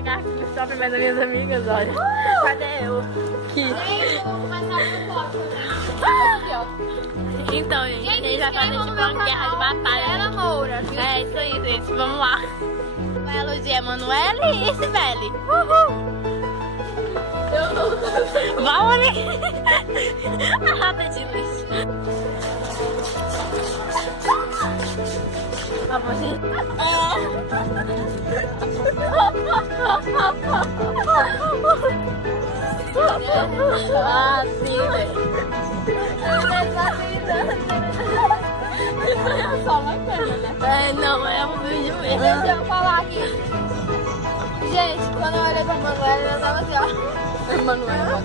Garfinho só primeiro das minhas amigas, olha. Cadê eu? Aqui. Então, gente, a gente vai fazer tipo uma guerra de batalha. Moura. É isso aí, gente. Vamos lá. Vai elogiar a Emanuele e Sibeli. Uhul! Vamos ali! A lata de lixo. Vamos, gente. Ah, sim, velho. É só uma coisa, né? É, não, é um vídeo mesmo. Deixa eu falar aqui. Gente, quando eu olhei pra Manuela, ela tava assim, ó. Emanuele.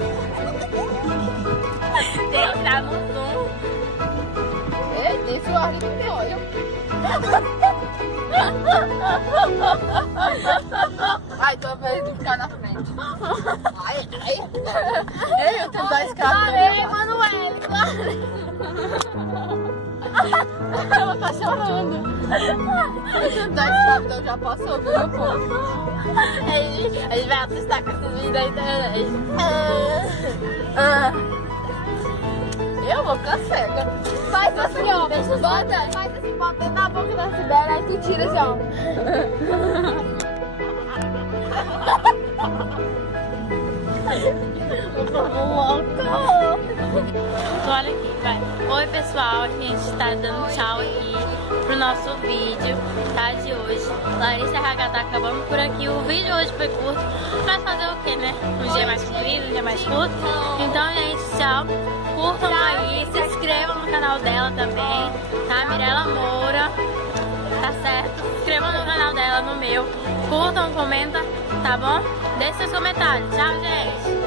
Tem que estar no zoom. Ei, tem suor do meu olho. Ai, tô vendo de ficar na frente. Ai. Ei, eu tenho dois carros. Ei, Manuela, claro. Ela tá chorando. Eu tenho 10 carros, então já passou, viu, pô? A gente vai assustar com esses vídeos da internet. Eu vou ficar cega. Faz assim, ó. Faz assim, bota dentro da boca da Sibeli, aí tu tira assim, ó. Olha aqui, vai. Oi, pessoal, a gente tá dando tchau aqui pro nosso vídeo, tá, de hoje. Larissa RH tá acabando por aqui. O vídeo hoje foi curto, mas fazer o que, né? Um dia mais comprido, um dia mais curto. Então, gente, tchau. Curtam aí, se inscrevam no canal dela também, tá? Mirella Moura, tá certo? Se inscrevam no canal dela, no meu. Curtam, comenta, tá bom? Deixe seus comentários. Tchau, gente!